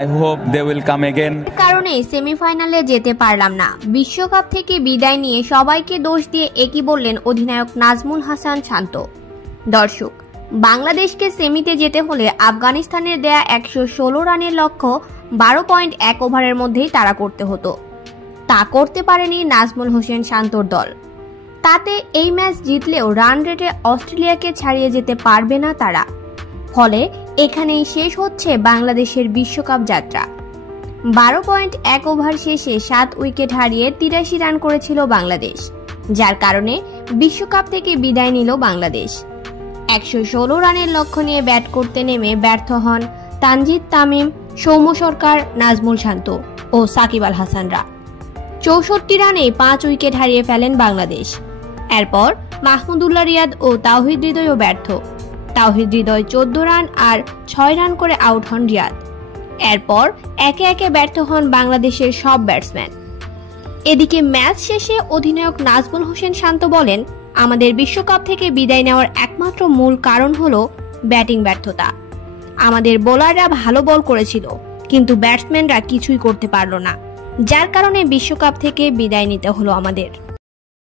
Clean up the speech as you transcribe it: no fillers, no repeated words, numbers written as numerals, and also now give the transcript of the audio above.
I hope they will come again. কারণে সেমিফাইনালে যেতে পারলাম না। বিশ্বকাপ থেকে বিদায় নিয়ে সবাইকে দোষ দিয়ে একই বললেন অধিনায়ক নাজমুল হাসান শান্ত। দর্শক, বাংলাদেশকে সেমিতে যেতে হলে আফগানিস্তানের দেয়া 116 রানের লক্ষ্য 12.1 ওভারের মধ্যেই তাড়া করতে হতো। তা করতে পারেনি নাজমুল হোসেন শান্তর দল। তাতে এই ম্যাচ জিতলেও রান রেটে অস্ট্রেলিয়াকে ছাড়িয়ে যেতে পারবে না তারা। ফলে এখানেই শেষ হচ্ছে বাংলাদেশের বিশ্বকাপ যাত্রা। 12.1 ওভার শেষে 7 উইকেট হারিয়ে 83 রান করেছিল বাংলাদেশ, যার কারণে বিশ্বকাপ থেকে বিদায় নিল বাংলাদেশ। 116 রানের লক্ষ্য নিয়ে ব্যাট করতে নেমে ব্যর্থ হন তানজিদ তামিম, সৌম্য সরকার, নাজমুল শান্ত ও সাকিব আল হাসানরা। 64 রানে 5 উইকেট হারিয়ে ফেলেন বাংলাদেশ। এরপর মাহমুদুল্লাহ রিয়াদ ও তাওহিদ হৃদয়ও ব্যর্থ। তাওহিদ হৃদয় 14 রান আর 6 রান করে আউট হন রিয়াদ। এরপর একে একে ব্যর্থ হন বাংলাদেশের সব ব্যাটসম্যান। এদিকে ম্যাচ শেষে অধিনায়ক নাজমুল হোসেন শান্ত বলেন, আমাদের বিশ্বকাপ থেকে বিদায় নেওয়ার একমাত্র মূল কারণ হলো ব্যাটিং ব্যর্থতা। আমাদের বোলাররা ভালো বল করেছিল, কিন্তু ব্যাটসম্যানরা কিছুই করতে পারল না, যার কারণে বিশ্বকাপ থেকে বিদায় নিতে হলো আমাদের।